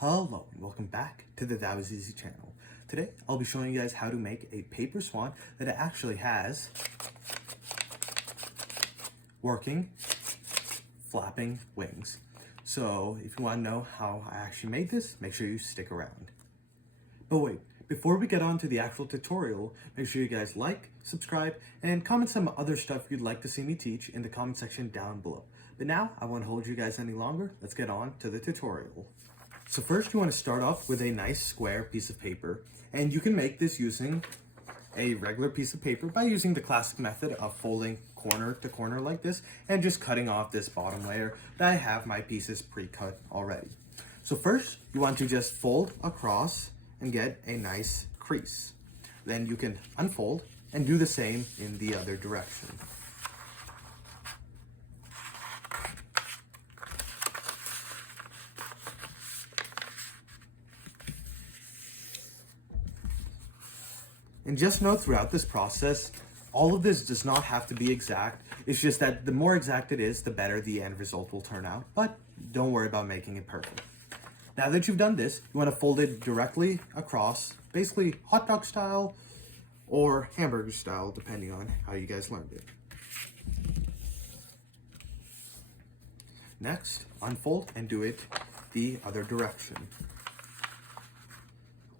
Hello and welcome back to the That Was Easy channel. Today I'll be showing you guys how to make a paper swan that actually has working flapping wings. So if you want to know how I actually made this, make sure you stick around. But wait, before we get on to the actual tutorial, make sure you guys like, subscribe, and comment some other stuff you'd like to see me teach in the comment section down below. But now, I won't hold you guys any longer. Let's get on to the tutorial. So first you want to start off with a nice square piece of paper, and you can make this using a regular piece of paper by using the classic method of folding corner to corner like this and just cutting off this bottom layer that I have my pieces pre-cut already. So first you want to just fold across and get a nice crease. Then you can unfold and do the same in the other direction. And just know throughout this process, all of this does not have to be exact. It's just that the more exact it is, the better the end result will turn out. But don't worry about making it perfect. Now that you've done this, you want to fold it directly across, basically hot dog style or hamburger style, depending on how you guys learned it. Next, unfold and do it the other direction.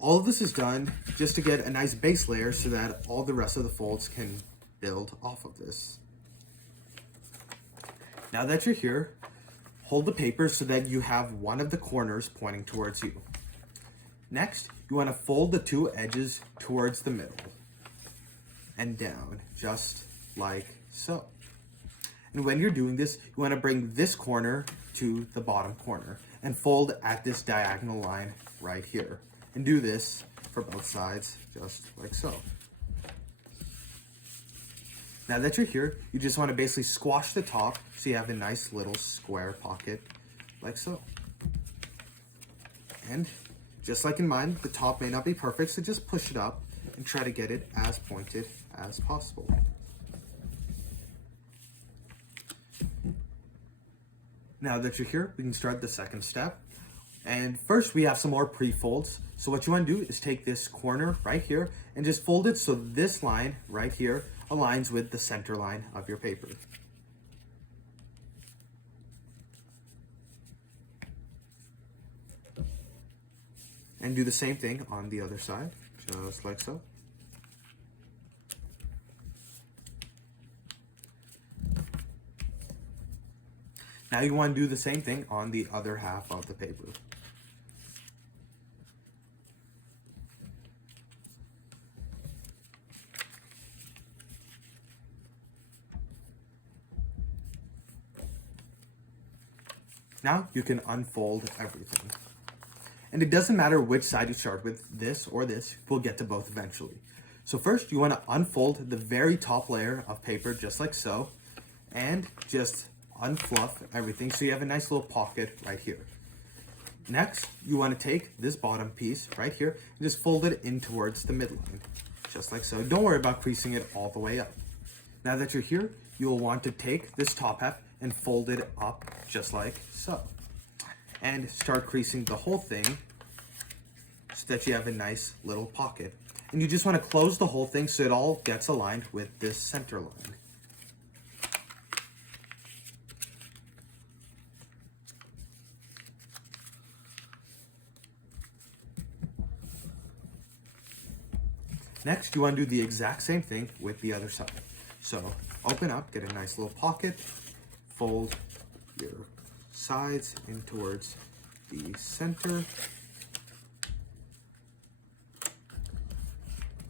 All of this is done just to get a nice base layer so that all the rest of the folds can build off of this. Now that you're here, hold the paper so that you have one of the corners pointing towards you. Next, you want to fold the two edges towards the middle and down, just like so. And when you're doing this, you want to bring this corner to the bottom corner and fold at this diagonal line right here. And do this for both sides, just like so. Now that you're here, you just want to basically squash the top so you have a nice little square pocket, like so. And just like in mine, the top may not be perfect, so just push it up and try to get it as pointed as possible. Now that you're here, we can start the second step. And first we have some more pre-folds. So what you want to do is take this corner right here and just fold it so this line right here aligns with the center line of your paper. And do the same thing on the other side, just like so. Now you want to do the same thing on the other half of the paper. Now you can unfold everything. And it doesn't matter which side you start with, this or this, we'll get to both eventually. So first you want to unfold the very top layer of paper just like so, and just unfluff everything so you have a nice little pocket right here. Next, you want to take this bottom piece right here and just fold it in towards the midline, just like so. Don't worry about creasing it all the way up. Now that you're here, you'll want to take this top half and fold it up just like so. And start creasing the whole thing so that you have a nice little pocket. And you just want to close the whole thing so it all gets aligned with this center line. Next, you want to do the exact same thing with the other side. So open up, get a nice little pocket, fold your sides in towards the center.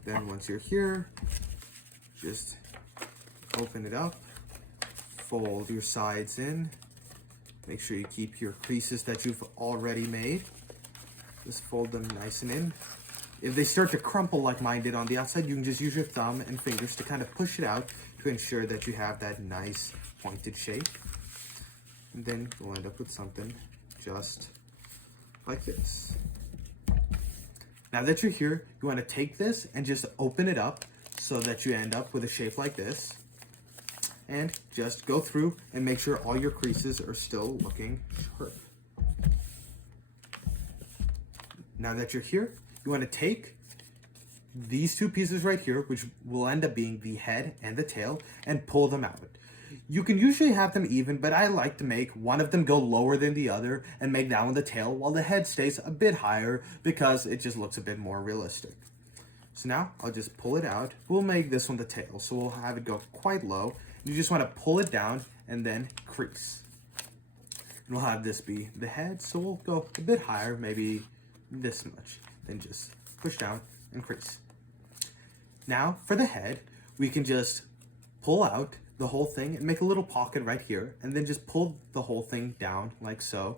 Then once you're here, just open it up, fold your sides in. Make sure you keep your creases that you've already made. Just fold them nice and in. If they start to crumple like mine did on the outside, you can just use your thumb and fingers to kind of push it out to ensure that you have that nice pointed shape. And then you'll end up with something just like this. Now that you're here, you want to take this and just open it up so that you end up with a shape like this. And just go through and make sure all your creases are still looking sharp. Now that you're here, you want to take these two pieces right here, which will end up being the head and the tail, and pull them out. You can usually have them even, but I like to make one of them go lower than the other and make that one the tail, while the head stays a bit higher because it just looks a bit more realistic. So now I'll just pull it out. We'll make this one the tail, so we'll have it go quite low. You just want to pull it down and then crease. And we'll have this be the head, so we'll go a bit higher, maybe this much. Then just push down and crease. Now for the head, we can just pull out the whole thing and make a little pocket right here, and then just pull the whole thing down like so,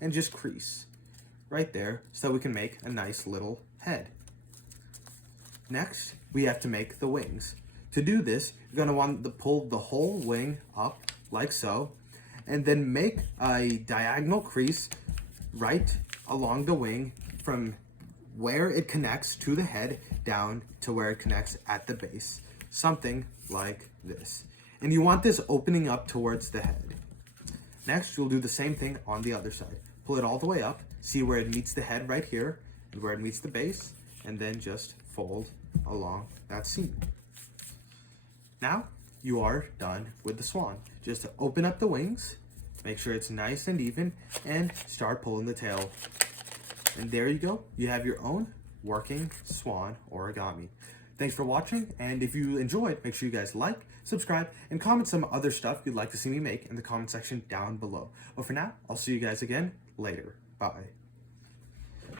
and just crease right there so we can make a nice little head. Next, we have to make the wings. To do this, you're going to want to pull the whole wing up like so, and then make a diagonal crease right along the wing from where it connects to the head down to where it connects at the base. Something like this. And you want this opening up towards the head. Next, you'll do the same thing on the other side. Pull it all the way up, see where it meets the head right here, and where it meets the base, and then just fold along that seam. Now, you are done with the swan. Just open up the wings, make sure it's nice and even, and start pulling the tail. And there you go. You have your own working swan origami. Thanks for watching, and if you enjoyed, make sure you guys like, subscribe, and comment some other stuff you'd like to see me make in the comment section down below. But for now, I'll see you guys again later. Bye.